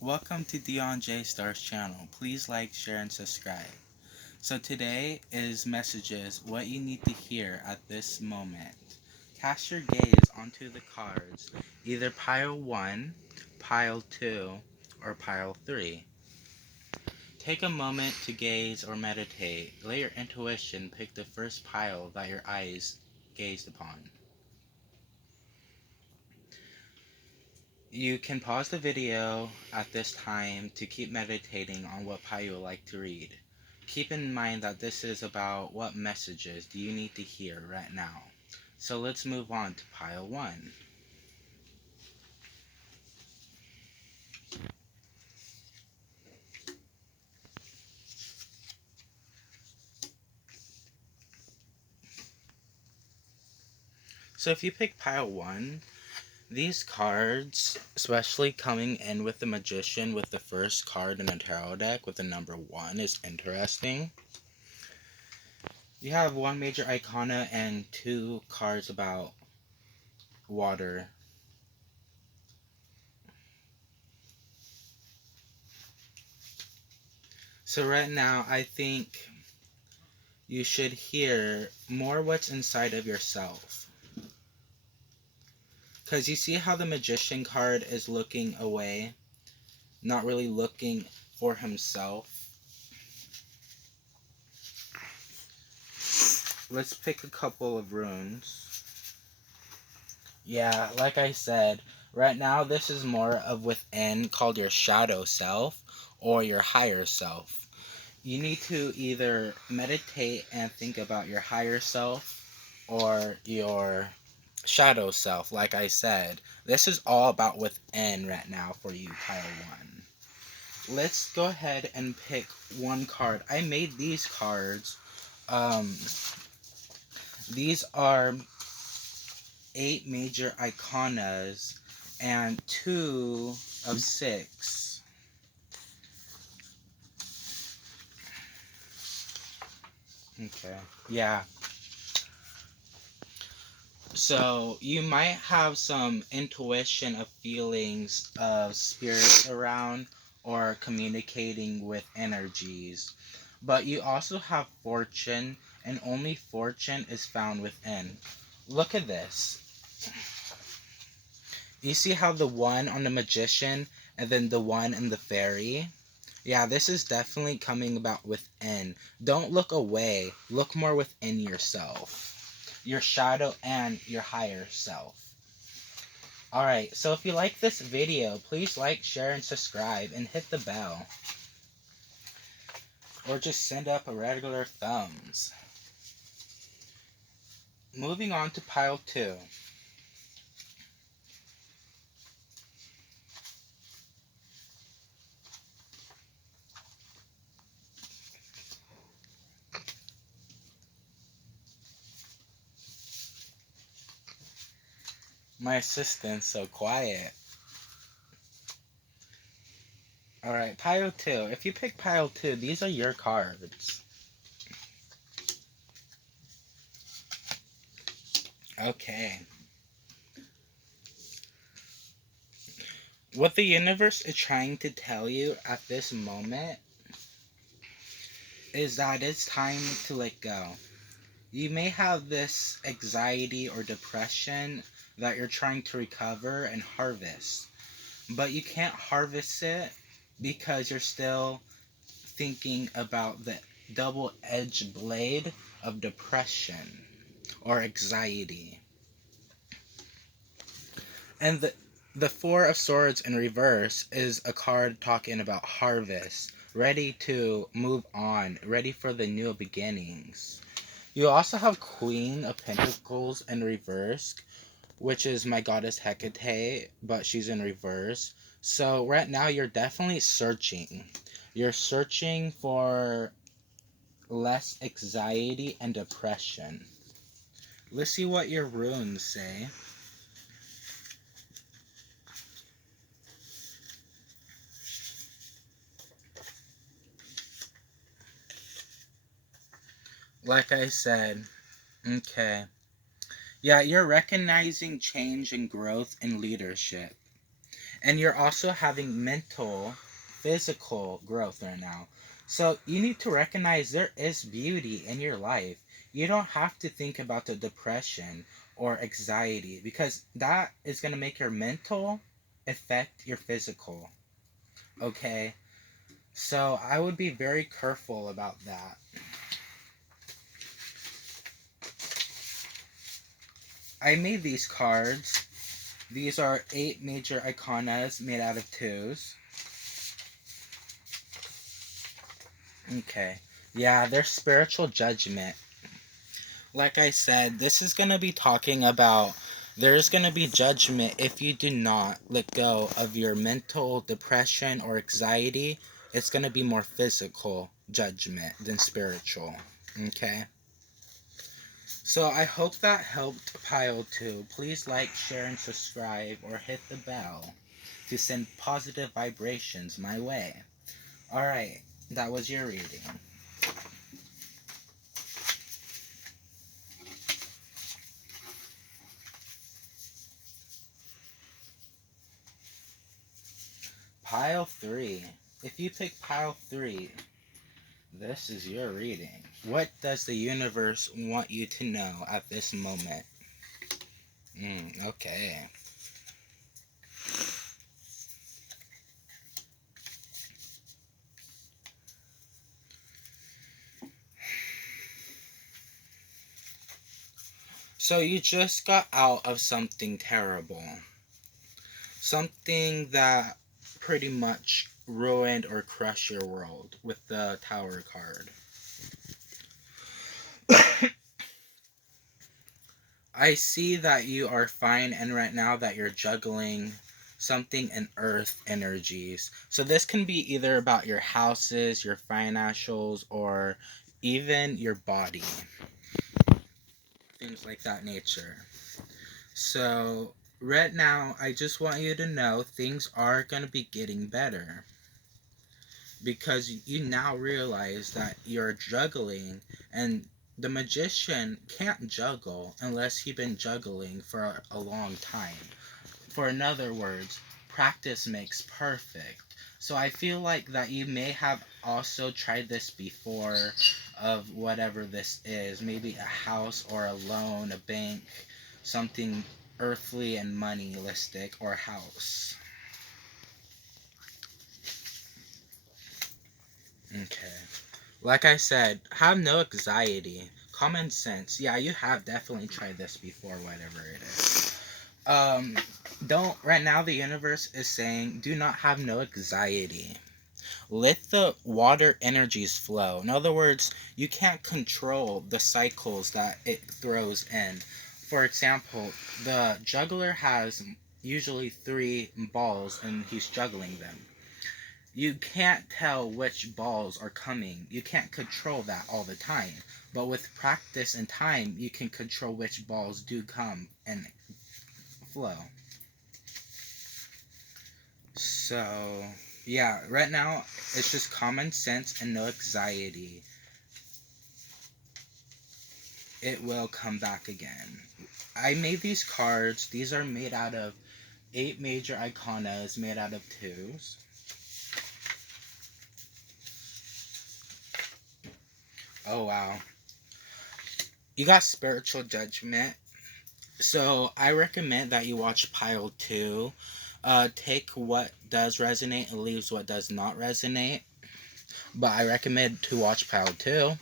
Welcome to Dion J Star's channel. Please like, share, and subscribe. So today is messages, what you need to hear at this moment. Cast your gaze onto the cards, either pile 1, pile 2, or pile 3. Take a moment to gaze or meditate. Let your intuition pick the first pile that your eyes gazed upon. You can pause the video at this time to keep meditating on what pile you would like to read. Keep in mind that this is about what messages do you need to hear right now. So let's move on to pile 1. So if you pick pile 1, these cards, especially coming in with the Magician with the first card in a tarot deck with the number 1, is interesting. You have one major icona and 2 cards about water. So right now, I think you should hear more what's inside of yourself. Because you see how the Magician card is looking away, not really looking for himself. Let's pick a couple of runes. Yeah, like I said, right now this is more of within, called your shadow self or your higher self. You need to either meditate and think about your higher self or your shadow self. Like I said, this is all about within right now for you, pile 1. Let's go ahead and pick one card. I made these cards. These are 8 major iconas and 2 of 6. Okay, yeah. So you might have some intuition of feelings of spirits around or communicating with energies. But you also have fortune, and only fortune is found within. Look at this. You see how the one on the Magician and then the one in the Fairy? Yeah, this is definitely coming about within. Don't look away. Look more within yourself. Your shadow and your higher self. Alright, so if you like this video, please like, share, and subscribe, and hit the bell. Or just send up a regular thumbs. Moving on to pile 2. My assistant's so quiet. Alright, pile 2. If you pick pile 2, these are your cards. Okay. What the universe is trying to tell you at this moment is that it's time to let go. You may have this anxiety or depression that you're trying to recover and harvest, but you can't harvest it because you're still thinking about the double-edged blade of depression or anxiety. And the Four of Swords in reverse is a card talking about harvest, ready to move on, ready for the new beginnings. You also have Queen of Pentacles in reverse, which is my goddess Hecate, but she's in reverse. So right now you're definitely searching. You're searching for less anxiety and depression. Let's see what your runes say. Like I said, okay. Yeah, you're recognizing change and growth in leadership. And you're also having mental, physical growth right now. So you need to recognize there is beauty in your life. You don't have to think about the depression or anxiety because that is going to make your mental affect your physical. Okay? So I would be very careful about that. I made these cards. These are 8 major iconas made out of 2s. Okay. Yeah, they're spiritual judgment. Like I said, this is going to be talking about there's going to be judgment if you do not let go of your mental depression or anxiety. It's going to be more physical judgment than spiritual. Okay? So I hope that helped Pile 2. Please like, share, and subscribe or hit the bell to send positive vibrations my way. Alright, that was your reading. Pile 3. If you pick Pile 3, this is your reading. What does the universe want you to know at this moment? Okay. So you just got out of something terrible. Something that pretty much ruined or crushed your world with the Tower card. I see that you are fine, and right now that you're juggling something in earth energies. So this can be either about your houses, your financials, or even your body. Things like that nature. So right now, I just want you to know things are going to be getting better. Because you now realize that you're juggling, and the magician can't juggle unless he's been juggling for a long time. For in other words, practice makes perfect. So I feel like that you may have also tried this before, of whatever this is, maybe a house or a loan, a bank, something earthly and moneyalistic, or house. Okay. Like I said, have no anxiety. Common sense. Yeah, you have definitely tried this before, whatever it is. Don't, right now the universe is saying, do not have no anxiety. Let the water energies flow. In other words, you can't control the cycles that it throws in. For example, the juggler has usually 3 balls and he's juggling them. You can't tell which balls are coming. You can't control that all the time. But with practice and time, you can control which balls do come and flow. So, yeah, right now it's just common sense and no anxiety. It will come back again. I made these cards. These are made out of 8 major iconas made out of 2s. Oh, wow. You got spiritual judgment. So I recommend that you watch Pile 2. Take what does resonate and leaves what does not resonate. But I recommend to watch Pile 2.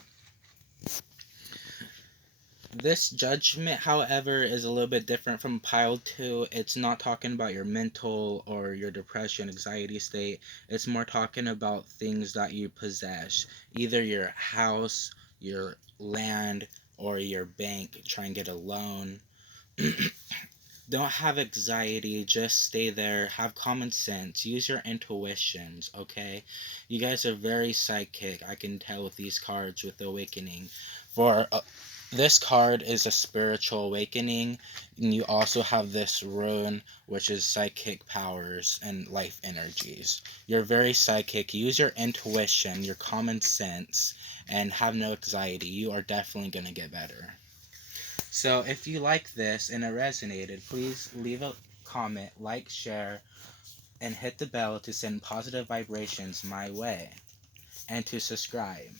This judgment, however, is a little bit different from Pile 2. It's not talking about your mental or your depression, anxiety state. It's more talking about things that you possess. Either your house, your land, or your bank. Try and get a loan. Don't have anxiety, just stay there, have common sense, use your intuitions, okay? You guys are very psychic, I can tell with these cards with the awakening. For this card is a spiritual awakening, and you also have this rune, which is psychic powers and life energies. You're very psychic, use your intuition, your common sense, and have no anxiety. You are definitely going to get better. So if you like this and it resonated, please leave a comment, like, share, and hit the bell to send positive vibrations my way and to subscribe.